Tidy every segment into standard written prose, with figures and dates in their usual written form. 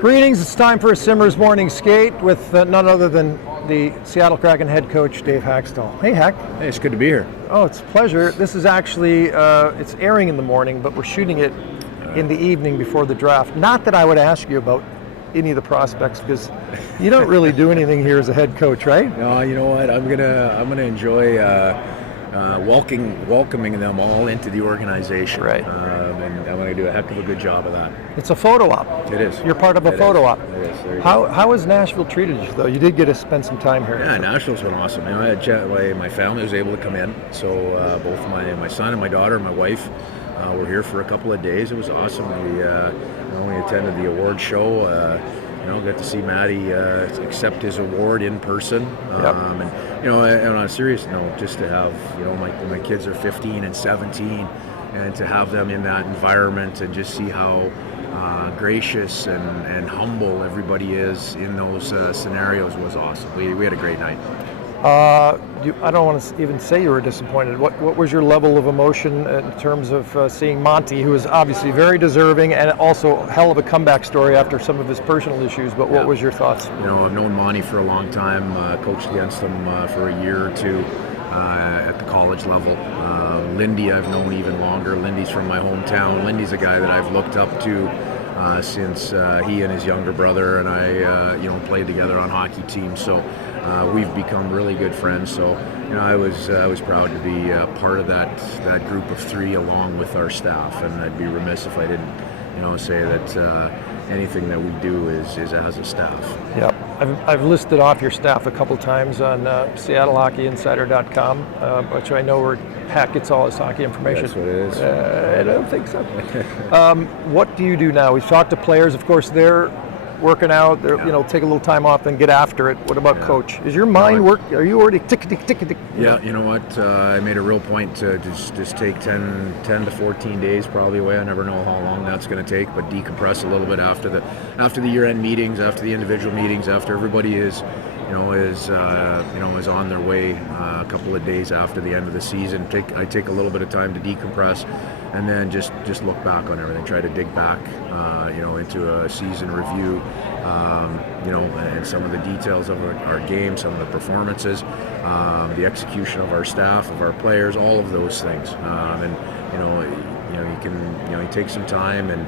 Greetings, it's time for a Simmers Morning Skate with none other than the Seattle Kraken head coach, Dave Hakstol. Hey, Hack. Hey, it's good to be here. Oh, it's a pleasure. This is actually, it's airing in the morning, but we're shooting it in the evening before the draft. Not that I would ask you about any of the prospects, because you don't really do anything here as a head coach, right? No, you know what? I'm gonna enjoy welcoming them all into the organization. Right. And I'm gonna do a heck of a good job of that. It's a photo op. It is. You're part of a photo op. It is. There you How go. has Nashville treated you, though? You did get to spend some time here. Yeah, Nashville's been awesome. You know, I had my family was able to come in, so both my son and my daughter and my wife were here for a couple of days. It was awesome. We attended the award show. Got to see Matty accept his award in person. Yep. And on a serious note, just to have my kids are 15 and 17, and to have them in that environment and just see how gracious and humble everybody is in those scenarios was awesome. We had a great night. I don't want to even say you were disappointed. What was your level of emotion in terms of seeing Monty, who is obviously very deserving and also a hell of a comeback story after some of his personal issues, but what was your thoughts? I've known Monty for a long time, coached against him for a year or two at the college level. Lindy I've known even longer. Lindy's from my hometown. Lindy's a guy that I've looked up to since he and his younger brother and I played together on hockey teams. So we've become really good friends. So I was proud to be part of that group of three along with our staff, and I'd be remiss if I didn't say that anything that we do is as a staff. Yep. I've listed off your staff a couple times on SeattleHockeyInsider.com, which I know where Hack gets all his hockey information. That's what it is. I don't think so. What do you do now? We've talked to players. Of course, they're working out. They're take a little time off and get after it. What about coach? Is your mind work? Are you already tick? Yeah, you know what? I made a real point to just take 10 to 14 days probably away. I never know how long that's going to take, but decompress a little bit after the year-end meetings, after the individual meetings, after everybody is on their way a couple of days after the end of the season. I take a little bit of time to decompress, and then just look back on everything. Try to dig back, into a season review, and some of the details of our game, some of the performances, the execution of our staff, of our players, all of those things. You take some time and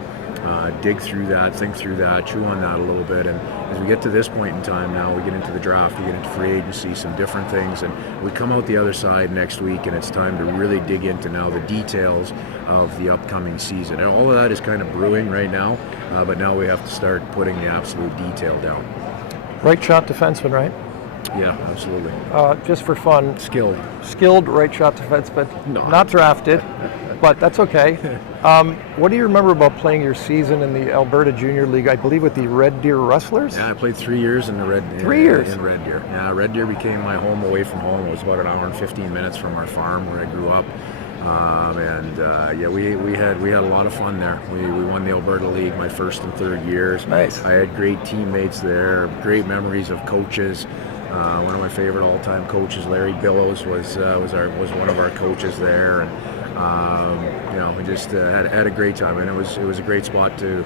dig through that, think through that, chew on that a little bit. And as we get to this point in time now, we get into the draft, we get into free agency, some different things, and we come out the other side next week, and it's time to really dig into now the details of the upcoming season. And all of that is kind of brewing right now, but now we have to start putting the absolute detail down. Right shot defenseman, right? Yeah, absolutely. Just for fun. Skilled right shot defenseman. No. Not drafted, but that's okay. What do you remember about playing your season in the Alberta Junior League, I believe with the Red Deer Rustlers? Yeah, I played 3 years in the Red Deer. 3 years? In Red Deer. Yeah, Red Deer became my home away from home. It was about an hour and 15 minutes from our farm where I grew up. We had a lot of fun there. We won the Alberta League my first and third years. Nice. I had great teammates there, great memories of coaches. One of my favorite all-time coaches, Larry Billows, was one of our coaches there, and we just had a great time, and it was a great spot to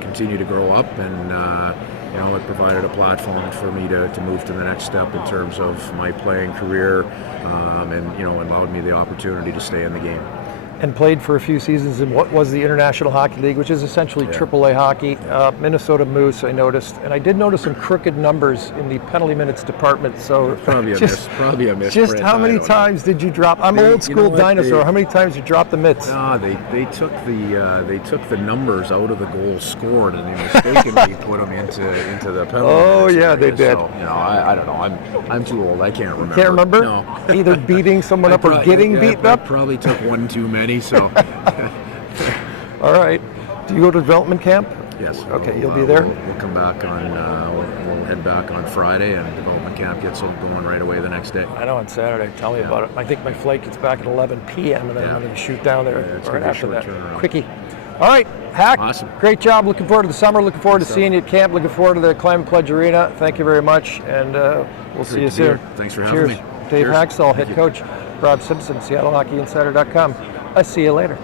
continue to grow up, and it provided a platform for me to move to the next step in terms of my playing career, and allowed me the opportunity to stay in the game. And played for a few seasons in what was the International Hockey League, which is essentially AAA hockey. Minnesota Moose, I noticed, and I did notice some crooked numbers in the penalty minutes department. So probably a misprint. Just how many times did you drop? I'm old school dinosaur. How many times you dropped the mitts? No, they took the numbers out of the goals scored, and they mistakenly put them into the penalty. Oh yeah, they did. So, I don't know. I'm too old. I can't remember. Can't remember? No. Either beating someone up or getting beaten up. I probably took one too many. So. All right. Do you go to development camp? Yes. Okay, you'll be there? We'll come back on, we'll head back on Friday, and development camp gets going right away the next day. I know, on Saturday. Tell me about it. I think my flight gets back at 11 p.m. and then I'm going to shoot down there right after that. Quickie. All right, Hack. Awesome. Great job. Looking forward to the summer. Looking forward to seeing you at camp. Looking forward to the Climate Pledge Arena. Thank you very much, and we'll see you soon. Thanks for having me. Dave Hakstol, head coach. Rob Simpson, SeattleHockeyInsider.com. I'll see you later.